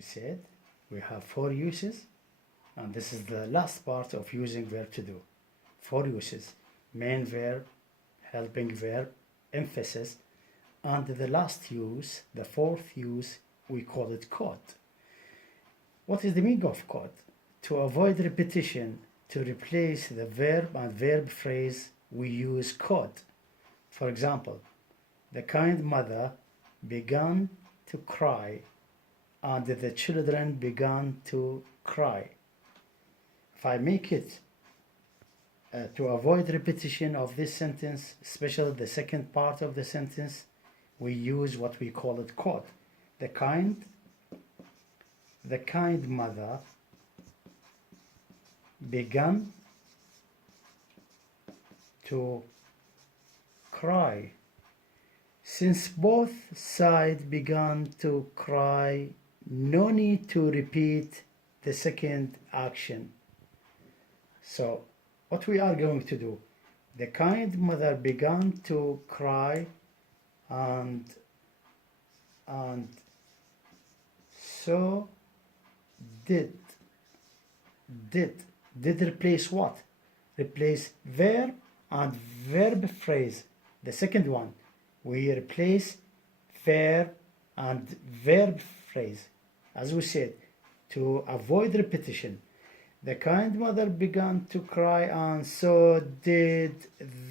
we said we have 4 uses, and this is the last part of using verb to do. 4 uses: main verb, helping verb, emphasis, and the last use, the 4th use, we call it code. What is the meaning of code? To avoid repetition, to replace the verb and verb phrase, we use code. For example, the kind mother began to cry and the children began to cry. If I make it to avoid repetition of this sentence, especially the second part of the sentence, we use what we call it code. The kind mother began to cry. Since both sides began to cry, no need to repeat the second action. So what we are going to do, the kind mother began to cry, and so did replace what? Replace verb and verb phrase. The second one, we replace verb and verb phrase. As we said, to avoid repetition, the kind mother began to cry, and so did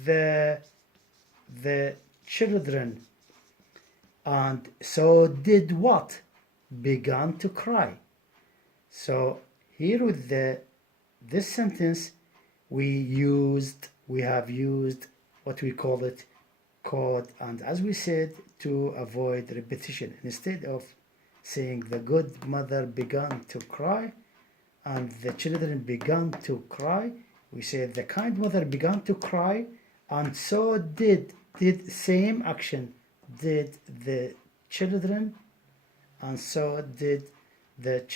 the children. And so did what? Began to cry. So here with this sentence, we have used what we call it code, and as we said, to avoid repetition, instead of saying the good mother began to cry and the children began to cry, we say the kind mother began to cry, and so did same action, did the children, and so did the children.